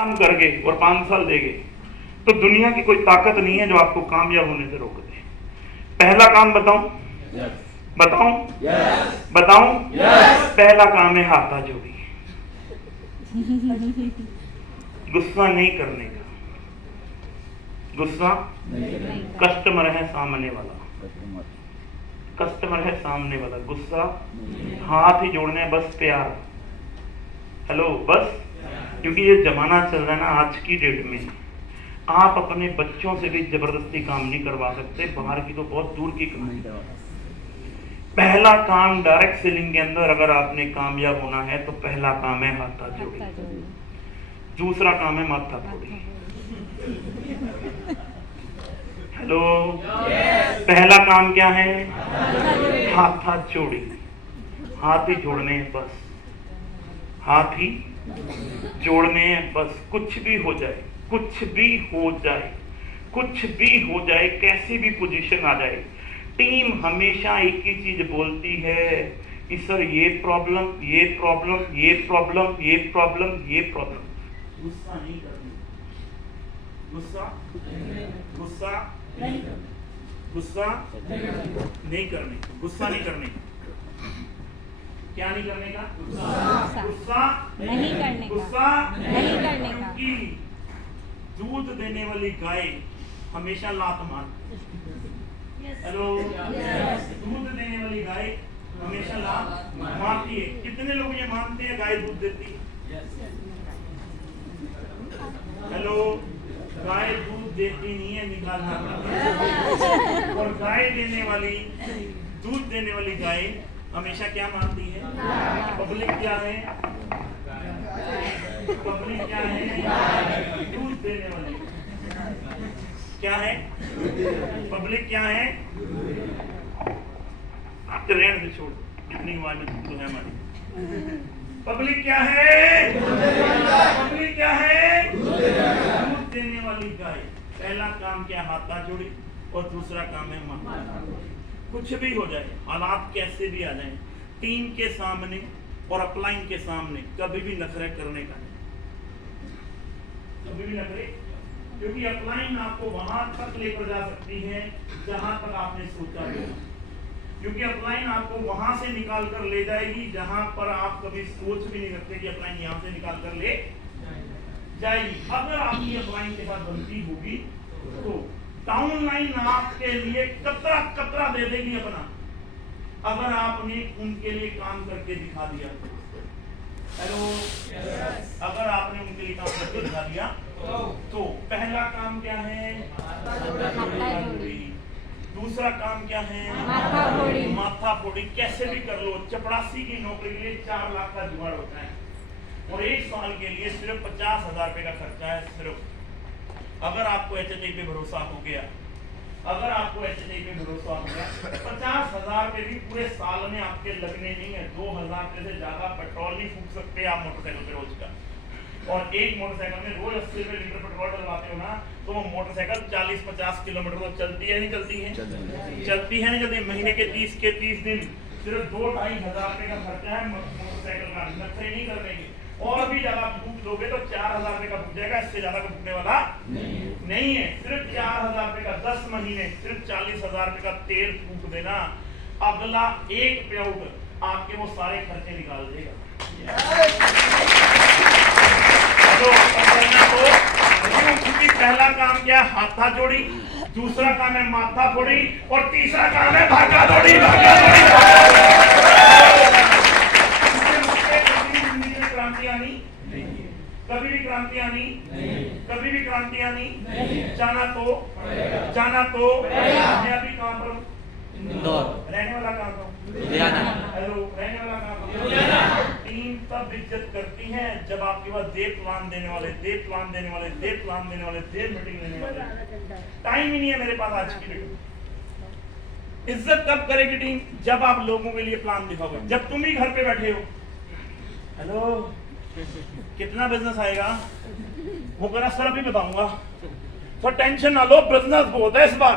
काम करके और 5 साल देंगे तो दुनिया की कोई ताकत नहीं है जो आपको कामयाब होने से रोक दे। पहला काम बताऊं? बताऊं? बताऊं? पहला काम है हाथा जोड़ी। गुस्सा नहीं करने का। गुस्सा कस्टमर है सामने वाला, कस्टमर है सामने वाला। गुस्सा हाथ ही जोड़ने हैं, बस प्यार। हेलो, बस। क्योंकि ये जमाना चल रहा है ना आज की डेट में, आप अपने बच्चों से भी जबरदस्ती काम नहीं करवा सकते, बाहर की तो बहुत दूर की कहानी। पहला काम डायरेक्ट सेलिंग के अंदर अगर आपने कामयाब होना है तो पहला काम है हाथा जोड़ी, दूसरा काम है माथा फोड़ी। हेलो, पहला काम क्या है? हाथा जोड़ी। हाथ ही जोड़ने हैं बस, हाथ ही जोड़ने हैं बस। कुछ भी हो जाए, कुछ भी हो जाए, कुछ भी हो जाए, कैसी भी पोजीशन आ जाए, टीम हमेशा एक ही चीज बोलती है कि सर ये प्रॉब्लम, ये प्रॉब्लम, ये प्रॉब्लम, ये प्रॉब्लम, ये प्रॉब्लम। गुस्सा नहीं करनी, गुस्सा गुस्सा गुस्सा नहीं करने, गुस्सा नहीं करने। क्या नहीं करने का? गुस्सा नहीं करने का, गुस्सा नहीं करने का। क्योंकि दूध देने वाली गाय हमेशा लात मारती है। हेलो, दूध देने वाली गाय हमेशा लात मारती है। कितने लोग ये मानते हैं गाय दूध देती है? हेलो, गाय दूध देती नहीं है, निकालना पड़ता है। और गाय देने वाली, दूध देने वाली गाय हमेशा क्या मानती है? पब्लिक क्या है? पब्लिक क्या है? दूध देने वाली क्या है? पब्लिक क्या है? ट्रेन से छोड़, इतनी आवाज में तो है हमारी। पब्लिक क्या है? पब्लिक क्या है? दूध देने वाली गाय। पहला काम क्या? हाथा जोड़ी। और दूसरा काम है माथा। कुछ भी हो जाए, हालात कैसे भी आ जाए, टीम के सामने और अपलाइन के सामने कभी भी नखरे करने का नहीं, कभी भी नखरे। क्योंकि अपलाइन आपको वहां तक लेकर जा सकती है जहां तक आपने सोचा है। क्योंकि अपलाइन आपको वहां से निकाल कर ले जाएगी जहां पर आप कभी सोच भी नहीं सकते कि अपलाइन यहां से निकाल कर ले जाएगी। अगर आपकी अपलाइन के साथ बनती होगी तो डाउन लाइन आपके लिए कतरा कतरा दे देगी अपना, अगर आपने उनके लिए काम करके दिखा दिया। हेलो, अगर आपने उनके लिए काम करके दिखा दिया तो पहला काम क्या है? दूसरा काम क्या है? माथा फोड़ी। कैसे भी कर लो, चपरासी की नौकरी के लिए 4 लाख का जुगाड़ होता है और 1 साल के लिए सिर्फ 50,000 रुपए का खर्चा है। सिर्फ अगर आपको HHI पे भरोसा हो गया, अगर आपको HHI पे भरोसा हो गया, 50,000 रुपए भी पूरे साल में आपके लगने नहीं है। 2,000 रुपए से ज्यादा पेट्रोल नहीं फूक सकते आप मोटरसाइकिल पे रोज का। और एक मोटरसाइकिल में रोज 80 रुपए लीटर पेट्रोल डलवाते हो ना, तो वो मोटरसाइकिल 40-50 किलोमीटर तो चलती है नहीं चलती है? चलती है नहीं चलती? महीने के 30 दिन सिर्फ 2-2.5 हजार रुपए का खर्चा है मोटरसाइकिल का। नखरे नहीं करने की। और भी ज्यादा फूक दोगे तो 4,000 रुपए का फूक जाएगा, इससे ज्यादा का फूकने वाला नहीं है। सिर्फ 4,000 रुपए का 10 महीने, सिर्फ 40,000 रुपए का तेल फूक देना, अगला एक प्याउट आपके वो सारे खर्चे निकाल देगा। तो क्योंकि पहला काम क्या है? हाथा जोड़ी। दूसरा काम है माथा फोड़ी। और तीसरा काम है भागा दौड़ी। भागा क्रांति आनी, कभी भी क्रांति आनी, कभी भी क्रांति आनी। जाना तो मैं अभी कहाँ पर हूँ? रहने वाला कहाँ पर हूँ? हेलो, रहने वाला कहाँ पर? टीम तब इज्जत करती है जब आपके पास दे प्लान देने वाले, दे प्लान देने वाले, दे प्लान देने वाले, दे मीटिंग देने वाले। टाइम ही नहीं है मेरे पास आज की डेट। इज्जत कब करेगी टीम? जब आप लोगों के लिए प्लान दिखाओगे। जब तुम ही घर पे बैठे हो, हेलो, कितना बिजनेस आएगा वो करा सर अभी बताऊंगा, तो टेंशन ना लो, बिजनेस बहुत है इस बार,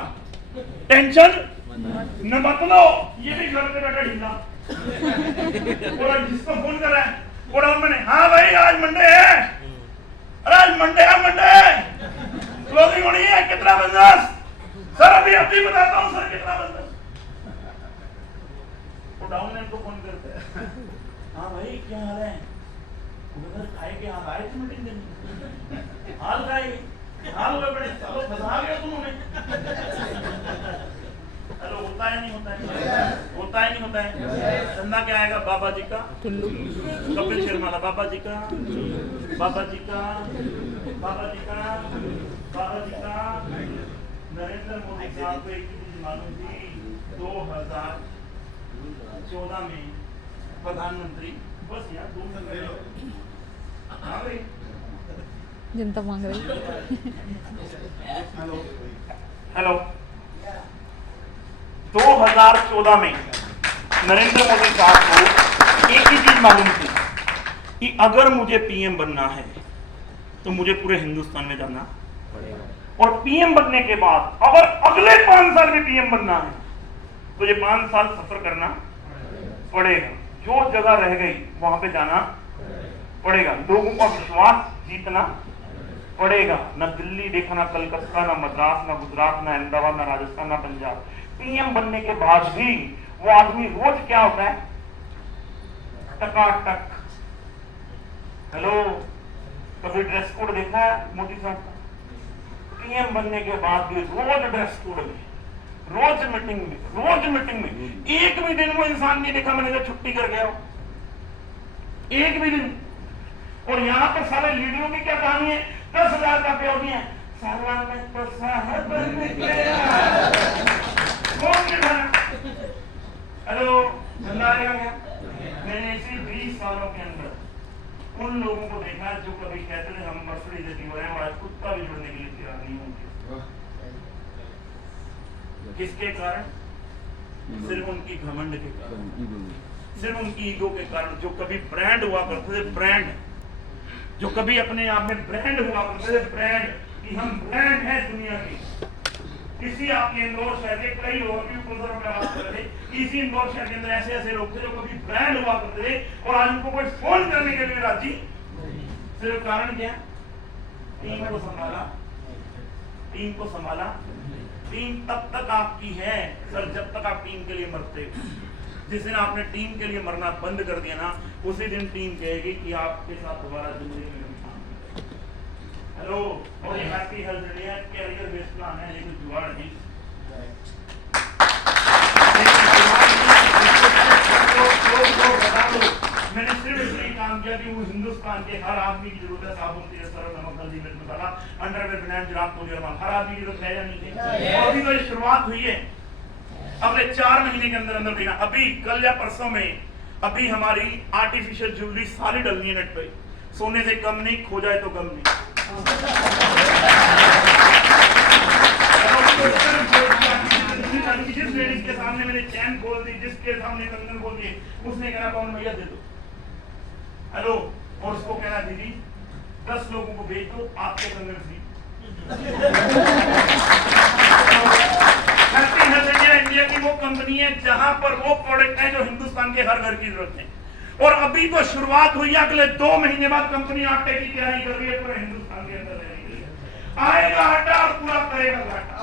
टेंशन न मत लो। ये भी घर पे बैठा ढीला और जिसको फोन कर रहा है मैंने, हाँ भाई आज मंडे है, अरे आज मंडे है मंडे, क्लोजिंग होनी है, कितना बिजनेस सर? अभी बताता हूँ सर कितना बिजनेस। वो डाउनलाइन को फोन करते हैं, हाँ भाई क्या हाल है? उधर खाए के हाल आए थे मीटिंग देने, हाल खाए हाल हुए बड़े, चलो फंसा गया तुमने। हेलो, होता है नहीं होता है? होता है नहीं होता है? चंदा क्या आएगा? बाबा जी का, कपिल शर्मा बाबा जी का, बाबा जी का, बाबा जी का, बाबा जी का। नरेंद्र मोदी साहब को एक चीज मालूम थी, 2014 में प्रधानमंत्री, बस यार 2 मिनट जनता मांग रही। हेलो, 2014 में नरेंद्र मोदी साहब को एक ही चीज मालूम थी कि अगर मुझे पीएम बनना है तो मुझे पूरे हिंदुस्तान में जाना पड़ेगा, और पीएम बनने के बाद अगर अगले 5 साल में पीएम बनना है तो ये 5 साल सफर करना पड़ेगा। जो जगह रह गई वहां पे जाना पड़ेगा, लोगों का विश्वास जीतना पड़ेगा। न दिल्ली देखा, ना कलकत्ता, ना मद्रास, ना गुजरात, ना अहमदाबाद, ना राजस्थान, ना पंजाब। पीएम बनने के बाद भी वो आदमी रोज क्या होता है? टकाटक। हेलो, कभी ड्रेस कोड देखा है मोदी साहब का? पीएम बनने के बाद भी रोज ड्रेस कोड में, रोज मीटिंग में, रोज मीटिंग में। एक भी दिन वो इंसान नहीं देखा मैंने जो छुट्टी कर गया हो, एक भी दिन। और यहाँ पर सारे लीडरों की क्या कहानी है? 10,000 का प्योगी है, साला में तो साहब निकलेगा। कौन निभाना? हेलो, धंधा आएगा क्या? मैंने इसी 20 सालों के अंदर उन लोगों को देखा जो कभी कहते थे हम मर्सिडीज देती हुए हैं, आज कुत्ता भी जुड़ने के लिए तैयार नहीं होंगे। किसके कारण? सिर्फ उनकी घमंड के कारण, सिर्फ उनकी ईगो के कारण। जो कभी ब्रांड हुआ करते थे, ब्रांड, जो कभी अपने आप में ब्रांड हुआ करते थे, ब्रांड कि हम ब्रांड हैं दुनिया की। किसी आपके इंदौर शहर के कई लोग इसी इंदौर शहर के अंदर ऐसे ऐसे लोग थे जो कभी ब्रांड हुआ करते थे, और आज उनको कोई फोन करने के लिए राजी। सिर्फ कारण क्या? टीम को संभाला, टीम को संभाला। टीम तब तक आपकी है सर जब तक आप टीम के लिए मरते हो। जिस दिन आपने टीम के लिए मरना बंद कर दिया ना, उसी दिन टीम कहेगी कि आपके साथ दोबारा जिंदगी में। हेलो, और ये happy health India career based plan है, लेकिन जुगाड़ नहीं। मैंने सिर्फ इसलिए काम किया कि वो हिंदुस्तान के हर आदमी की जरूरत है। साबुन, तेल, सरफ, नमक, हल्दी, मिर्च मसाला, अंडरवेयर, फिनाइल, जुराब, तौलिया, रुमाल, हर आदमी की जरूरत है या नहीं है? और अभी तो ये शुरुआत हुई है, अगले 4 महीने के अंदर अंदर देखना। अभी कल या परसों में अभी हमारी आर्टिफिशियल ज्वेलरी सारी डलनी है नेट पे। सोने से कम नहीं, खो जाए तो गम नहीं। जिस लेडीज के सामने मैंने चैन खोल दी, जिसके सामने कंगन खोल दिए, उसने कहना कौन भैया दे दो। हेलो, और उसको कहना दीदी 10 लोगों को भेज दो, आपके कंगन सी। इंडिया की वो कंपनी है जहां पर वो प्रोडक्ट है जो हिंदुस्तान के हर घर की जरूरत है। और अभी तो शुरुआत हुई है, अगले 2 महीने बाद कंपनी आटे की तैयारी कर रही है पूरे हिंदुस्तान के अंदर। आएगा आटा और पूरा करेगा घाटा।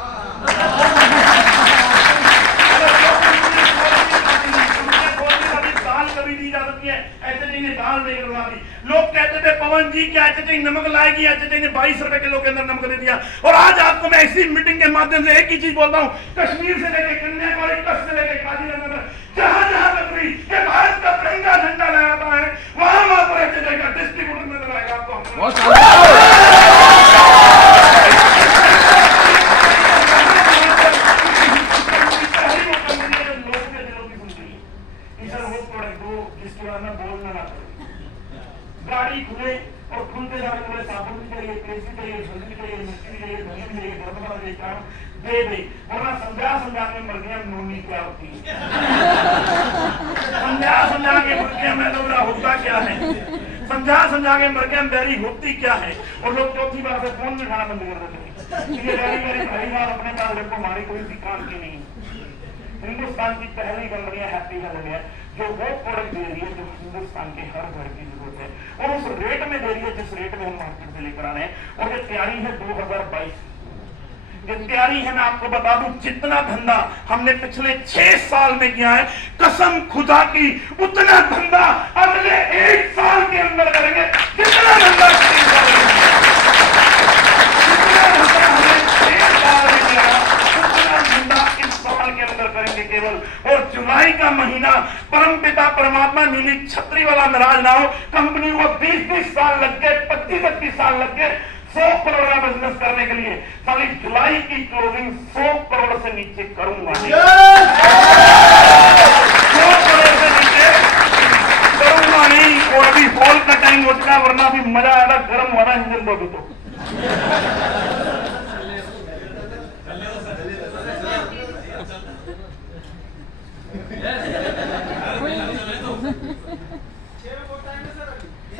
अभी दाल कभी दी जा सकती है, ऐसे ने दाल देकर बना दी। लोग कहते थे पवन जी क्या ऐसे नमक लाएगी, ऐसे ने 22 रुपए किलो के अंदर नमक दे दिया। और आज आपको मैं इसी मीटिंग के माध्यम से एक ही चीज बोलता हूँ, कश्मीर से लेकर कन्याकुमारी, कच्छ से लेकर काजीरंगा, जहां जहां तक भी ये भारत का तिरंगा झंडा लहराता है, वहां पर ऐसे जगह डिस्ट्रीब्यूटर नजर आएगा आपको। गाड़ी खुले और खुलते जाने वाले साबुन भी चाहिए, पेस्ट चाहिए, हल्दी भी चाहिए, मिर्ची भी चाहिए, धनिया भी चाहिए, गरम मसाला चाहिए, दे दे। वरना समझा के मर गया नूनी क्या होती है। समझा के मर गया मैं तो होता क्या है, समझा के मर गया मेरी होती क्या है। और लोग चौथी बार से फोन में खाना बंद कर देते हैं। ये गाड़ी भाई बार अपने पास रखो, हमारी कोई सी काम की नहीं। हिंदुस्तान की पहली कंपनी हैप्पी हेल्थ इंडिया, जो वो प्रोडक्ट दे रही है जो हिंदुस्तान के हर घर की जरूरत है, और उस रेट में दे रही है जिस रेट में हम मार्केट से लेकर आ रहे हैं। और ये तैयारी है 2022, ये तैयारी है। मैं आपको बता दूं, जितना धंधा हमने पिछले 6 साल में किया है, कसम खुदा की उतना धंधा अगले 1 साल के अंदर करेंगे। जितना धंधा 6 साल में इस साल के अंदर करेंगे केवल। और जुलाई का महीना परमपिता परमात्मा नीली छतरी वाला नाराज ना हो, कंपनी को 20-20 साल लग गए, 25-25 साल लग गए 100 करोड़ का बिजनेस करने के लिए। साली जुलाई की क्लोजिंग 100 करोड़ से नीचे करूंगा नहीं, 100 करोड़ से नीचे करूंगा नहीं। और अभी हॉल का टाइम हो चुका, वरना अभी मजा आएगा, गर्म वाला इंजन बोल तो।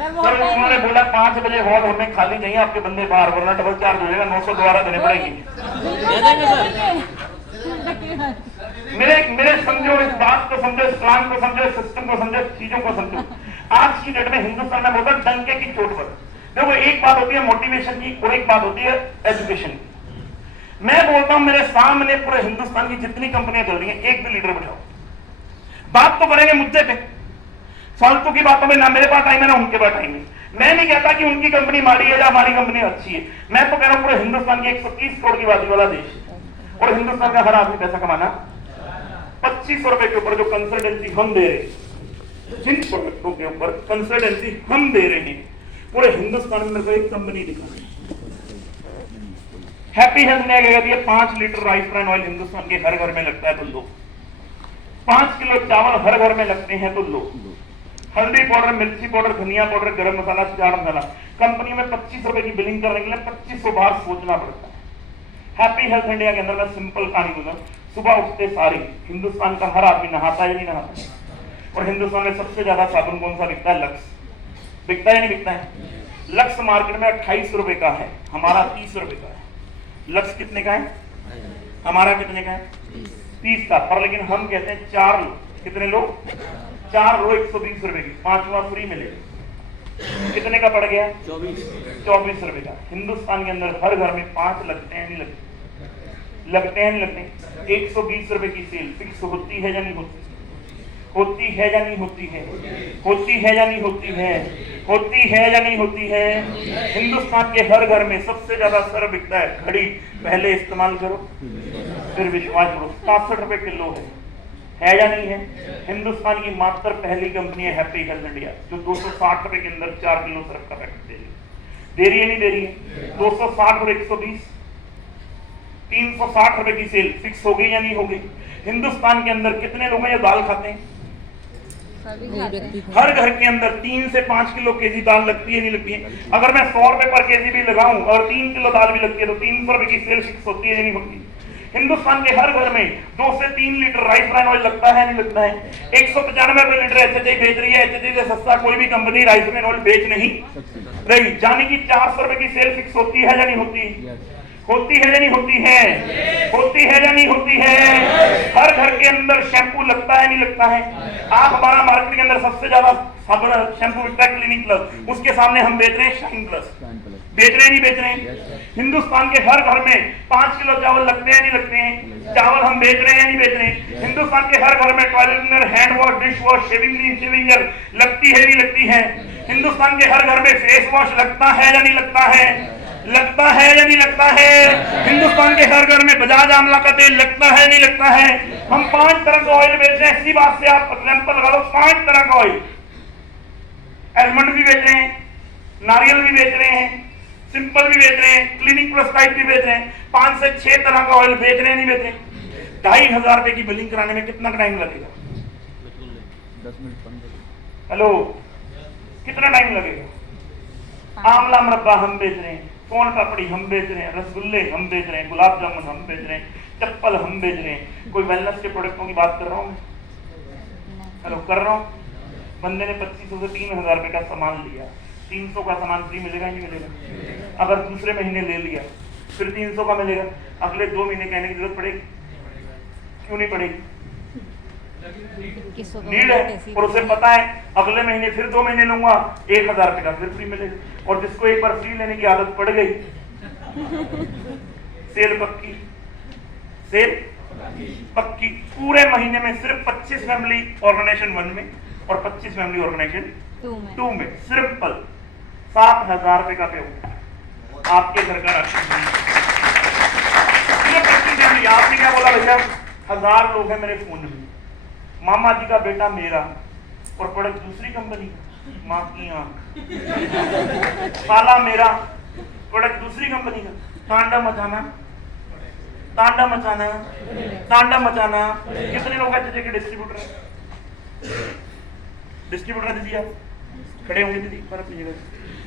सर उन्होंने बोला 5 बजे हॉल हमें खाली नहीं है, आपके बंदे बाहर, वरना डबल चार्ज हो जाएगा, 900 दोबारा देने पड़ेंगे। मेरे समझो, इस बात को समझो, इस प्लान को समझो, सिस्टम को समझो, चीजों को समझो। आज की डेट में हिंदुस्तान में बोलता डंके की चोट पर। देखो, एक बात होती है मोटिवेशन की और एक बात होती है एजुकेशन की। मैं बोलता हूं मेरे सामने पूरे हिंदुस्तान की जितनी कंपनियां चल रही हैं, एक भी लीडर बिठाओ, बात तो करेंगे मुद्दे पे। फालतू की बातों में ना मेरे पास टाइम है ना उनके पास टाइम है। मैं नहीं कहता कि उनकी कंपनी माड़ी है या हमारी कंपनी अच्छी है, मैं तो कह रहा हूं पूरे हिंदुस्तान की 130 करोड़ की आबादी वाला देश है, और हिंदुस्तान का हर आदमी पैसा कमाना 2500 रुपए के ऊपर जो कंसल्टेंसी हम दे रहे हैं, जिन प्रोडक्टों के ऊपर कंसल्टेंसी हम दे रहे हैं, पूरे हिंदुस्तान में एक कंपनी दिखा रही है। हैप्पी हेल्थ ने क्या कहती है, 5 litre rice bran oil Hindustan के हर घर में लगता है तो लो, 5 किलो चावल हर घर में लगते हैं तो लो, हल्दी पाउडर, मिर्ची पाउडर, धनिया पाउडर, गरम मसाला, चाट मसाला, कंपनी में 25 रुपए की बिलिंग करने के लिए 2500 बार सोचना पड़ता है। हैप्पी हेल्थ इंडिया के अंदर मैं सिंपल कहानी बोलूं, सुबह उठते सारी हिंदुस्तान का हर आदमी नहाता है या नहीं नहाता है? और हिंदुस्तान में सबसे ज्यादा साबुन कौन सा बिकता है? लक्स। बिकता है या नहीं बिकता है? लक्स मार्केट में 28 रुपए का है, हमारा 30 रुपए का है। लक्स कितने का है? हमारा कितने का है? 30 का। पर लेकिन हम कहते हैं 4 लो। कितने लो? 4 लो 120 रुपए की, 5वां फ्री मिलेगा। कितने का पड़ गया? 24 रुपए का। हिंदुस्तान के अंदर हर घर में 5 लगते हैं नहीं लगते? लगते हैं नहीं लगते? 120 रुपए की सेल फिक्स होती है या नहीं होती? होती है या नहीं होती है? होती है या नहीं होती है? होती है या नहीं होती है? हिंदुस्तान के हर घर में सबसे ज्यादा सर बिकता है घड़ी। पहले इस्तेमाल करो फिर विश्वास करो। 67 रुपए किलो है या नहीं है? हिंदुस्तान की मात्र पहली कंपनी है हैप्पी हेल्थ इंडिया, जो 260 रुपए के अंदर 4 किलो सरफ का पैकेट दे रही है नहीं दे रही है? 260 और 120, 360 रुपए की सेल फिक्स हो गई या नहीं हो गई? हिंदुस्तान के अंदर कितने लोग हैं जो दाल खाते हैं? हर घर के अंदर 3 से 5 किलो केजी दाल लगती है नहीं लगती है? अगर मैं 100 रुपए पर केजी भी लगाऊं और 3 किलो दाल भी लगती है तो 300 रुपए की सेल फिक्स होती है या नहीं होती? हिंदुस्तान के हर घर में 2 से 3 लीटर राइस ब्रान ऑयल लगता है नहीं लगता है? 195 रुपए लीटर एचएचआई बेच रही है। एचएचआई से सस्ता कोई भी कंपनी राइस ब्रान ऑयल बेच नहीं रही, जाने की 400 रुपए की सेल फिक्स होती है या नहीं होती? होती है या नहीं होती है? होती है या नहीं होती है? हर घर के अंदर शैम्पू लगता है नहीं लगता है? आप हमारा मार्केट के अंदर सबसे ज्यादा शैम्पू बिकता है क्लिनिक प्लस, उसके सामने हम बेच रहे हैं शाइन प्लस। बेच रहे हैं नहीं बेच रहे हैं? हिंदुस्तान के हर घर में 5 किलो चावल लगते हैं नहीं लगते हैं? चावल हम बेच रहे हैं नहीं बेच रहे हैं? हिंदुस्तान के हर घर में toilet cleaner, hand wash, dish wash, shaving cream, shaving jail लगती है नहीं लगती है? हिंदुस्तान के हर घर में फेस वॉश लगता है या नहीं लगता है? लगता है या नहीं लगता है? हिंदुस्तान के हर घर में बजाज आंवला का तेल लगता है नहीं लगता है? हम 5 तरह का ऑयल बेच रहे हैं। इसी बात से आप एग्जांपल लगा लो, 5 तरह का ऑयल, एलमंड भी बेच रहे हैं, नारियल भी बेच रहे हैं, सिंपल भी बेच रहे हैं, क्लिनिक प्लस टाइप भी बेच रहे हैं। 5 से 6 तरह का ऑयल बेच रहे हैं नहीं बेच रहे? 2500 रुपए की बिलिंग कराने में कितना टाइम लगेगा? 10 मिनट 15। हेलो, कितना टाइम लगेगा? आंवला मुरब्बा हम बेच रहे हैं, सोन पापड़ी हम बेच रहे हैं, रसगुल्ले हम बेच रहे हैं, गुलाब जामुन हम बेच रहे हैं, चप्पल हम बेच रहे हैं। कोई वेलनेस के प्रोडक्टों की बात कर रहा हूँ मैं? हेलो, कर रहा हूँ। बंदे ने 2500 से 3000 रुपए का सामान लिया, 300 का सामान फ्री मिलेगा नहीं मिलेगा? अगर दूसरे महीने ले लिया फिर 300 का मिलेगा, अगले 2 महीने कहने की जरूरत पड़ेगी? क्यों नहीं पड़ेगी? नीड है और उसे पता है अगले महीने फिर 2 महीने लूंगा 1000 रुपए का फिर फ्री मिलेगा। और जिसको एक बार फ्री लेने की आदत पड़ गई, सेल पक्की, सेल पक्की। पूरे महीने में सिर्फ 25 फैमिली ऑर्गेनाइजेशन 1 में और 25 फैमिली ऑर्गेनाइजेशन 2 में सिंपल 7000 रुपए का पे होगा आपके घर का राशन। सिर्फ 25 फैमिली। आपने क्या बोला भैया? 1000 लोग हैं मेरे फोन में, मामा जी का बेटा मेरा और प्रोडक्ट दूसरी कंपनी का, माँ की आंख, साला मेरा, प्रोडक्ट दूसरी कंपनी का। तांडव मचाना, तांडव मचाना, तांडव मचाना। कितने लोग हैं के डिस्ट्रीब्यूटर है? डिस्ट्रीब्यूटर दीदी आप खड़े होंगे दीदी, पर अपनी जगह।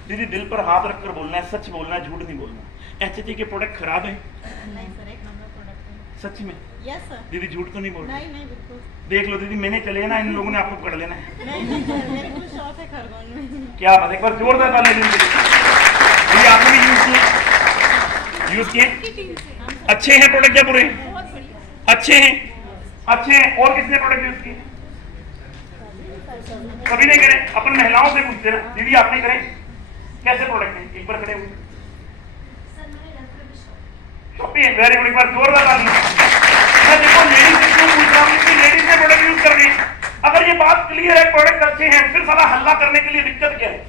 दीदी दिल पर हाथ रखकर बोलना है, सच बोलना है, झूठ नहीं बोलना। एचएचए के प्रोडक्ट खराब है? नहीं सर, एक नंबर प्रोडक्ट है। सच में? Yes sir. दीदी झूठ तो नहीं बोल रही? नहीं बिल्कुल। देख लो दीदी, मैंने चले ना, इन लोगों ने आपको पकड़ लेना है। नहीं सर, मेरे को शॉप है खरगोन में। क्या बात, एक बार जोरदार ताली दीजिए। दीदी आपने भी यूज किए? अच्छे हैं प्रोडक्ट या बुरे? अच्छे हैं, अच्छे हैं। और किसने प्रोडक्ट यूज किए? सभी ने करे। अपन महिलाओं से पूछते ना, दीदी आपने करे? कैसे प्रोडक्ट है? एक बार खड़े हुए। शॉपी है, वेरी गुड। एक बार जोरदार ताली। मैं देखो लेडीज से क्यों पूछ रहा हूँ कि लेडीज ने प्रोडक्ट यूज कर रही है। अगर ये बात क्लियर है प्रोडक्ट अच्छे हैं, फिर साला हल्ला करने के लिए दिक्कत क्या है?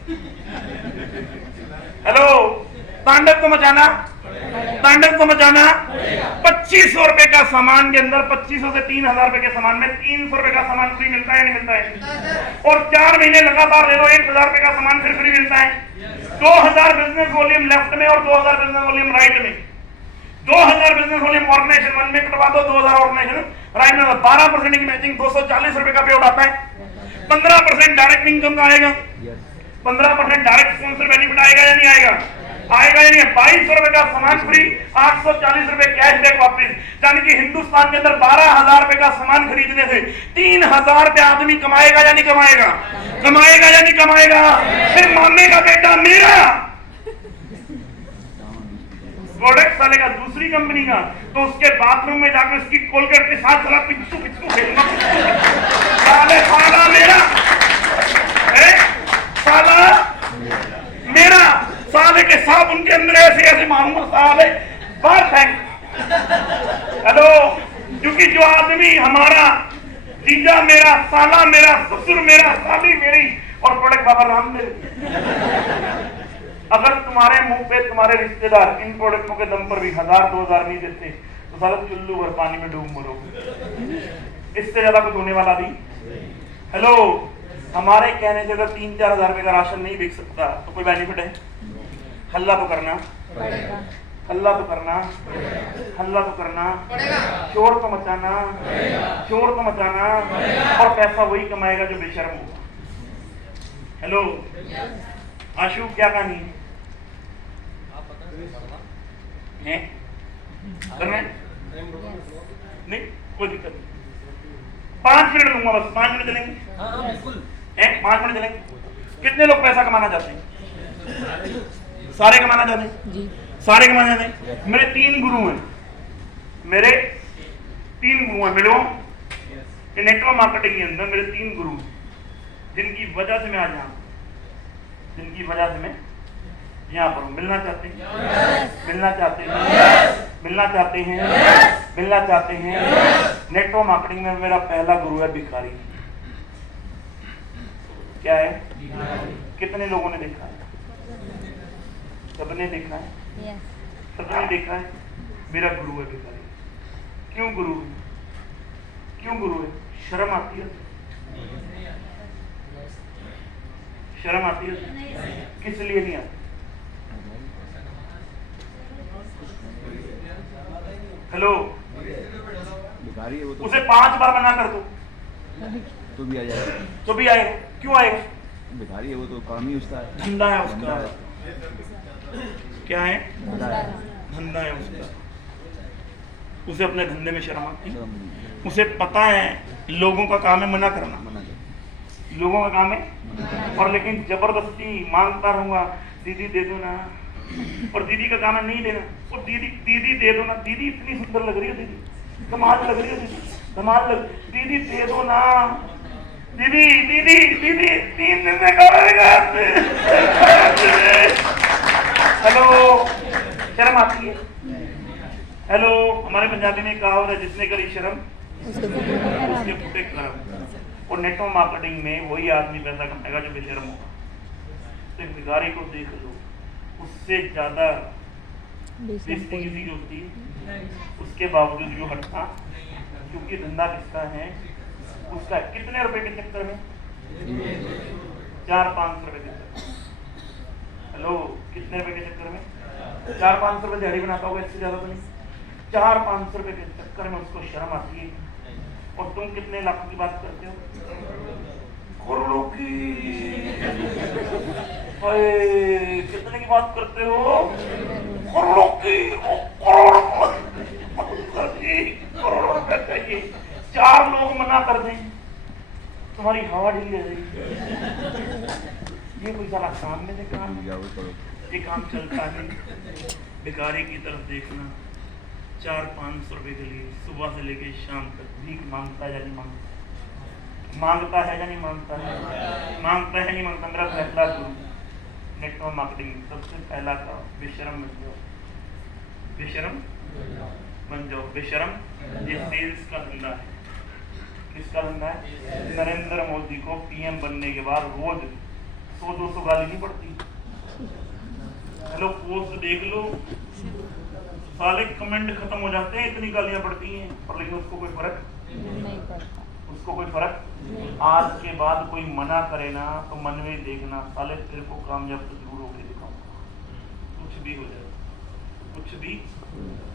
हेलो, तांडव को मचाना, तांडव को मचाना। 2500 रुपए का सामान के अंदर 2500 से 3000 रुपए के सामान में 300 रुपए का सामान फ्री मिलता है या नहीं मिलता है? और 4 महीने लगातार ले लो, 1000 रुपए का सामान फिर फ्री मिलता है। 2000 बिजनेस वॉल्यूम लेफ्ट में और 2000 बिजनेस वॉल्यूम राइट में। 2000 बिजनेस वॉल्यूम ऑर्गेनाइजेशन 1 में कटवा दो, 2000 ऑर्गेनाइजेशन राइट में। 12% की मैचिंग 240 रुपए का पे उठाता है। 15% डायरेक्ट इनकम का आएगा, 15% डायरेक्ट स्पॉन्सर बेनिफिट आएगा या नहीं आएगा? आएगा या नहीं? 2200 रुपए का सामान फ्री, 840 रुपए कैशबैक वापस। यानी कि हिंदुस्तान के अंदर 12000 रुपए का सामान खरीदने से 3000 रुपए आदमी कमाएगा या नहीं कमाएगा? कमाएगा या नहीं कमाएगा? फिर मामे का बेटा मेरा प्रोडक्ट चलेगा दूसरी कंपनी का, तो उसके बाथरूम में जाकर उसकी कोलगेट के साथ चला पिच्चू पिच्चू खेलना। साले साला मेरा, साला मेरा, साले के साथ उनके अंदर ऐसे ऐसे मारूंगा साले बाहर फेंक। हेलो, क्योंकि जो आदमी हमारा जीजा मेरा, साला मेरा, ससुर मेरा, साली मेरी और प्रोडक्ट बाबा रामदेव। अगर तुम्हारे मुंह पे तुम्हारे रिश्तेदार इन प्रोडक्टों के दम पर भी 1000-2000 नहीं देते तो साला चुल्लू भर पानी में डूब मरोगे। इससे ज्यादा कुछ होने वाला नहीं। हेलो, हमारे कहने से अगर 3-4 हजार रुपए का राशन नहीं बिक सकता तो कोई बेनिफिट है? हल्ला तो करना पड़ेगा, हल्ला तो करना, हल्ला तो करना, शोर तो मचाना, शोर तो मचाना। और पैसा वही कमाएगा जो बेशर्म होगा। हेलो आशु, क्या कहानी है? करना है? नहीं, कोई दिक्कत नहीं। 5 मिनट दूंगा बस, 5 मिनट चलेंगे? हाँ बिल्कुल। 5 मिनट चलेंगे। कितने लोग पैसा कमाना चाहते हैं? सारे कमाना चाहते हैं जी, सारे कमाना चाहते हैं। मेरे 3 गुरु हैं, मेरे 3 गुरु हैं। मिलो नेटवर्क मार्केटिंग के अंदर मेरे 3 गुरु, जिनकी वजह से मैं आज यहाँ, जिनकी वजह से मैं यहाँ पर हूँ। मिलना चाहते हैं? मिलना चाहते हैं? मिलना चाहते हैं? मिलना चाहते हैं? नेटवर्क मार्केटिंग में मेरा पहला गुरु है भिखारी। क्या है? कितने लोगों ने देखा है? सबने देखा है? सबने देखा है? मेरा गुरु है भिखारी। क्यों गुरु है? क्यों गुरु है? शर्म आती है? शर्म आती है? किस लिए नहीं आती? हेलो, भिखारी है वो तो, उसे 5 बार मना कर दो तो भी आ जाएगा, तो भी आएगा। क्यों आएगा? भिखारी है वो तो, काम ही उसका है, धंधा है धंधा उसका। है, क्या है? धंधा है, धंधा है उसका। उसे अपने धंधे में शर्म आती है। शर्म उसे पता है लोगों का काम है मना करना, मना कर, लोगों का काम है। और लेकिन जबरदस्ती मांगता रहूंगा, दीदी दे दो ना, और दीदी का काम है नहीं देना, और दीदी दीदी दे दो ना, दीदी इतनी सुंदर लग रही है, दीदी कमाल लग रही है, दीदी संभाल लो दीदी, दे दो ना दीदी, दीदी दीदी 3 दिन से करेगा। हेलो, शर्म आती है? हेलो, हमारे पंजाबी में कहावत है, जिसने करी शर्म उसके फुटे कर्म। और नेटवर्क मार्केटिंग में वही आदमी पैसा कमाएगा जो बेशर्म होगा। तो भिखारी को देख लो, उससे ज्यादा बेइज्जती किसी की होती है, उसके बावजूद जो हटता, क्योंकि धंधा किसका है? उसका। कितने रुपए के चक्कर में? 400-500 रुपए के चक्कर। हेलो, कितने रुपए के चक्कर में? 400-500 रुपए दिहाड़ी बनाता होगा, इससे ज्यादा तो नहीं। 400-500 रुपए के चक्कर में उसको शर्म आती है। और तुम कितने लाखों की बात करते हो? करोड़ों की। कितने की बात करते हो? करोड़ों की। करोड़ों रुपए चाहिए। 4 लोग मना कर दें, तुम्हारी हवा ढीली रह जाएगी। ये कोई साला काम में से काम, ये काम चलता है। भिखारी की तरफ देखना, 400-500 रुपए के लिए सुबह से लेकर शाम तक भीख मांगता है या नहीं मांगता? मांगता है या नहीं मांगता है? मांगता है नहीं मांगता? मेरा पहला गुरु नेटवर्क मार्केटिंग, सबसे पहला था बेशरम बन जाओ। बेशरम बन जाओ। बेशरम ये सेल्स का धंधा है। किसका धंधा है? नरेंद्र मोदी को पीएम बनने के बाद रोज 100-200 गाली नहीं पड़ती। हेलो, पोस्ट देख लो, साले कमेंट खत्म हो जाते हैं, इतनी गालियां पड़ती हैं, और लेकिन उसको कोई फर्क नहीं पड़ता। उसको कोई फर्क नहीं। आज के बाद कोई मना करे ना तो मन में देखना, साले तेरे को कामयाब तो जरूर होके दिखाऊंगा, कुछ भी हो जाए, कुछ भी।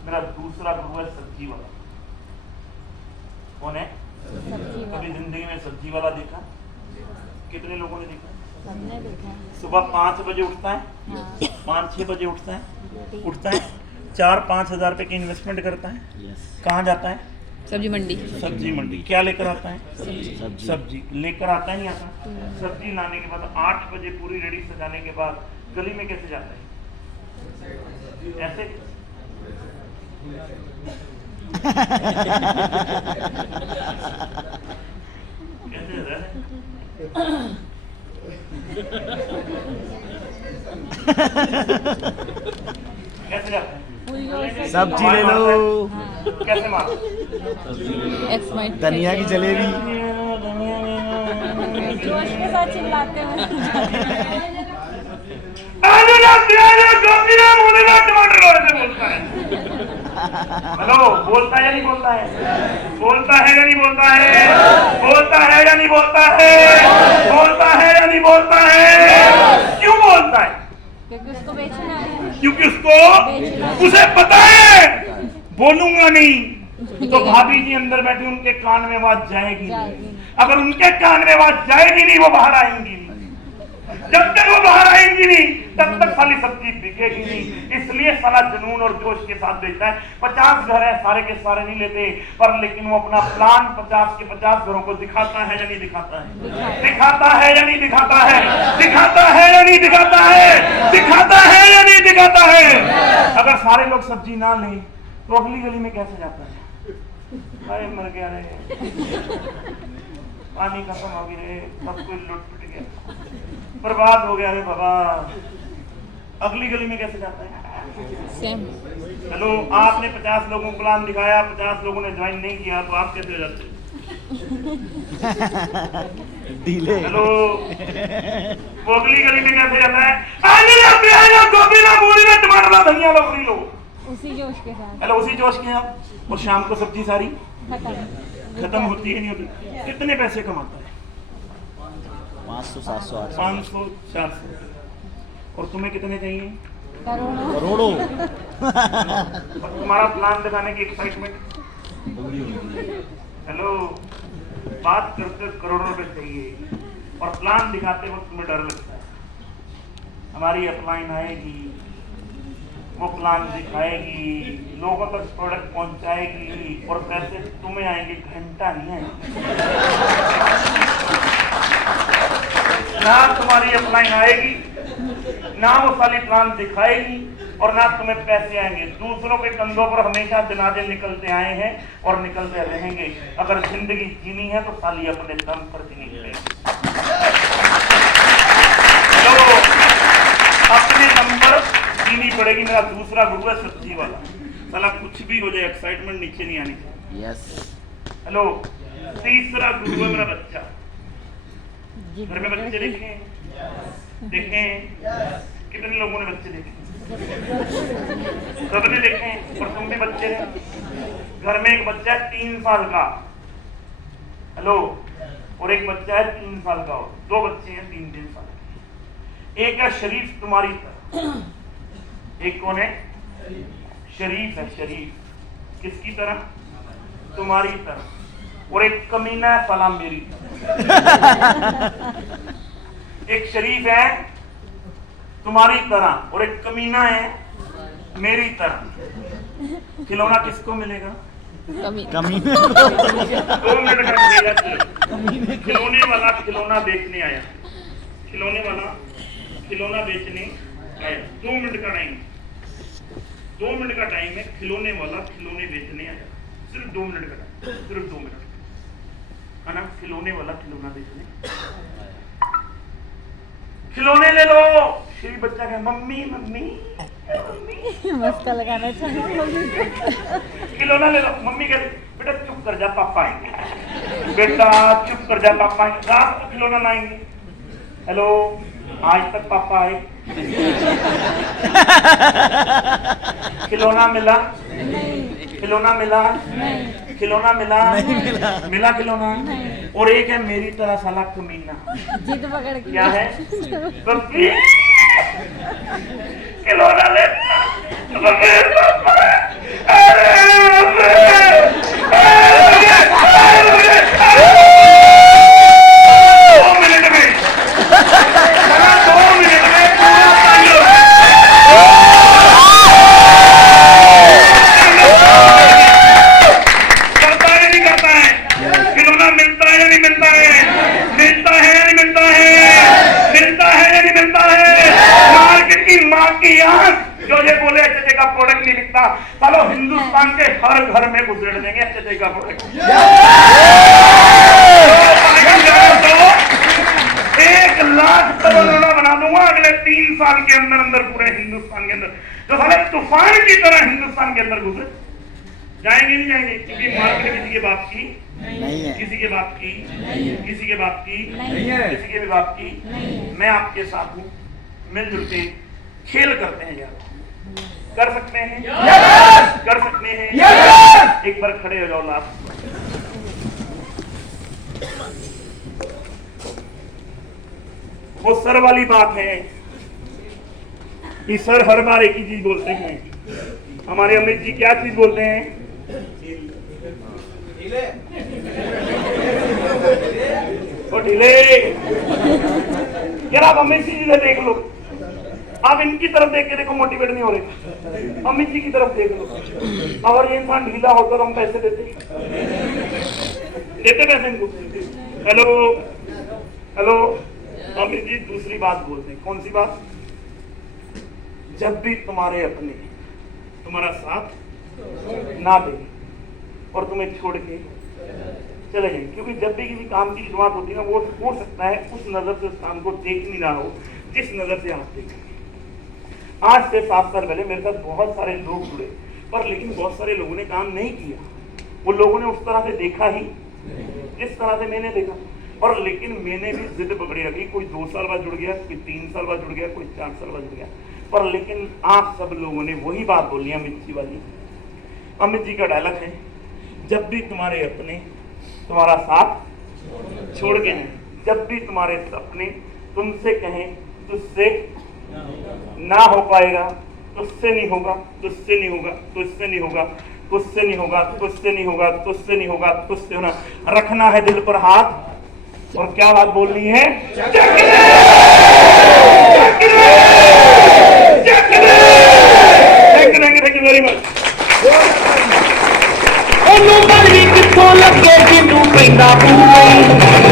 मेरा दूसरा गुरु है सब्जी वाला। कौन है? कभी जिंदगी में सब्जी वाला देखा? कितने लोगों ने देखा? सबने देखा। सुबह 5 बजे उठता है, हाँ। 5-6 बजे उठता है, 4-5 हजार रुपए की इन्वेस्टमेंट करता है। कहाँ जाता है? सब्जी मंडी। सब्जी मंडी। क्या लेकर आता है? सब्जी लेकर आता है, नहीं आता। सब्जी लाने के बाद 8 बजे पूरी रेडी सजाने के बाद गली में कैसे जाता है? ऐसे। कैसे जाता है? कैसे जाता है? सब्जी ले लो। कैसे मार? धनिया की जलेबी। जोश के साथ चिल्लाते हैं। हेलो, बोलता है या नहीं बोलता है? बोलता है या नहीं बोलता है? बोलता है या नहीं बोलता है? बोलता है या नहीं बोलता है? क्यों बोलता है? क्योंकि उसको बेचना है। क्योंकि उसको, उसे पता है बोलूंगा नहीं तो भाभी जी अंदर बैठी, उनके कान में आवाज जाएगी नहीं। अगर उनके कान में आवाज जाएगी नहीं, वो बाहर आएंगी नहीं। जब तक वो बाहर आएंगी नहीं, तब तक साली सब्जी बिकेगी नहीं। इसलिए साला जुनून और जोश के साथ बेचता है। 50 घर है, सारे के सारे नहीं लेते, पर लेकिन वो अपना प्लान 50 के 50 घरों को दिखाता है या नहीं दिखाता है? दिखाता है या नहीं दिखाता है? दिखाता है या नहीं दिखाता है? दिखाता है या नहीं दिखाता है? अगर सारे लोग सब्जी ना लें तो अगली गली में कैसे जाता है? अरे मर गया रे, पानी खत्म हो गया रे, सब कुछ लुट पिट गया, बर्बाद हो गया रे बाबा। अगली गली में कैसे जाता है? सेम। हेलो, आपने 50 लोगों को प्लान दिखाया, 50 लोगों ने ज्वाइन नहीं किया, तो आप कैसे हो जाते? हेलो, वो अगली गली में कैसे जाता है? गोभी लो, मूली लो, टमाटर लो, धनिया लो, फ्री लो। उसी जोश के साथ। हेलो, उसी जोश के साथ। और शाम को सब्जी सारी खत्म होती है नहीं होती? कितने पैसे कमाता है? 500, 700, 800, 500, 400। और तुम्हें कितने चाहिए? करोड़ों। और तुम्हारा प्लान दिखाने की एक्साइटमेंट। हेलो, बात करते करोड़ों रुपए चाहिए और प्लान दिखाते वक्त तुम्हें डर लगता है। हमारी अपलाइन आएगी, वो प्लान दिखाएगी, लोगों तक प्रोडक्ट पहुंचाएगी और पैसे तुम्हें आएंगे, घंटा नहीं आएंगे। ना तुम्हारी अपलाइन आएगी, ना वो साली प्लान दिखाएगी, और ना तुम्हें पैसे आएंगे। दूसरों के कंधों पर हमेशा जनाजे निकलते आए हैं और निकलते रहेंगे। अगर जिंदगी जीनी है तो साली अपने दम पर जीनी पड़ेगी। तो अपने दम पर जीनी पड़ेगी। मेरा दूसरा गुरु है सच्ची वाला। साला कुछ भी हो जाए एक्साइटमेंट नीचे नहीं आनी चाहिए। यस। हेलो। तीसरा गुरु है मेरा बच्चा। घर में बच्चे देखे कितने लोगों ने बच्चे देखे? सबने देखे। और तुम भी बच्चे हैं। घर में एक बच्चा है 3 साल का। हेलो। और एक बच्चा है 3 साल का। और 2 बच्चे हैं 3 साल के। एक है शरीफ तुम्हारी तरह। एक कौन है? शरीफ है। शरीफ किसकी तरह? तुम्हारी तरह। और एक कमीना है सलाम मेरी तरह। एक शरीफ है तुम्हारी तरह और एक कमीना है मेरी तरह। खिलौना किसको मिलेगा? कमीने 2 मिनट का मिलेगा। खिलौने वाला खिलौना बेचने आया। खिलौने वाला खिलौना बेचने आया। 2 मिनट का टाइम। 2 मिनट का टाइम है। खिलौने वाला खिलौने बेचने आया। सिर्फ 2 मिनट का टाइम। सिर्फ 2 मिनट है ना। खिलौने वाला खिलौना बेचने। खिलौने ले लो। श्री बच्चा कहे मम्मी मम्मी मम्मी मस्का लगाना चाहिए। खिलौना ले लो। मम्मी कहती बेटा चुप कर जा पापा आएंगे। बेटा चुप कर जा पापा आएंगे। रात को खिलौना लाएंगे। हेलो। आज तक पापा आए? खिलौना मिला? खिलौना मिला? खिलौना मिला? मिला खिलौना? और एक है मेरी तरह साला कमीना। जिद पकड़ के। क्या है? खिलौना ले। जो ये बोले अच्छे का प्रोडक्ट नहीं बिकता, चलो हिंदुस्तान के हर घर में गुजर देंगे अच्छे का प्रोडक्ट। 1 लाख करोड़ बना दूंगा अगले 3 साल के अंदर अंदर पूरे हिंदुस्तान के अंदर। जो साले तूफान की तरह हिंदुस्तान के अंदर गुजर जाएंगे नहीं जाएंगे, क्योंकि मार्केट किसी के बाप की नहीं है, किसी के बाप की किसी के बाप की किसी के भी बाप की। मैं आपके साथ हूँ, मिलजुल के खेल करते हैं यार। कर सकते हैं? कर सकते हैं? एक बार खड़े हो जाओ लास्ट। वो सर वाली बात है कि सर हर बार एक ही चीज बोलते हैं। हमारे अमित जी क्या चीज बोलते हैं? वो ढीले। यार आप अमित जी से देख लो, आप इनकी तरफ देख के देखो, मोटिवेट नहीं हो रहे। अमित जी की तरफ देख लो। अगर ये इंसान ढीला होता तो हम पैसे देते पैसे इनको। हेलो हेलो अमित जी दूसरी बात बोलते हैं। कौन सी बात? जब भी तुम्हारे अपने तुम्हारा साथ ना दे और तुम्हें छोड़ के चले जाए, क्योंकि जब भी किसी काम की शुरुआत होती है ना, वो हो सकता है उस नजर से उस काम को देख नहीं रहा हो जिस नजर से आप देखें। आज से 7 साल पहले मेरे साथ बहुत सारे लोग जुड़े, पर लेकिन बहुत सारे लोगों ने काम नहीं किया। वो लोगों ने उस तरह से देखा ही जिस तरह से मैंने देखा, और लेकिन मैंने भी जिद पकड़ी रखी। कोई 2 साल बाद जुड़ गया, कोई 3 साल बाद जुड़ गया, कोई 4 साल बाद जुड़ गया, पर लेकिन आप सब लोगों ने वही बात बोली अमित जी वाली। अमित जी का डायलॉग है, जब भी तुम्हारे अपने तुम्हारा साथ छोड़ के नहीं, जब भी तुम्हारे अपने तुमसे कहें तुझसे ना हो पाएगा, तुझसे नहीं होगा, तुझसे नहीं होगा, तुझसे नहीं होगा, तुझसे नहीं होगा, तुझसे नहीं होगा, तुझसे नहीं होगा, तुझसे होना, रखना है दिल पर हाथ और क्या बात बोलनी है? Thank you very much. ਉਹਨੂੰ ਬੜੀ ਕਿੱਥੋਂ ਲੱਗੇ ਜਿੰਨੂੰ ਪੈਂਦਾ ਪੂਰੀ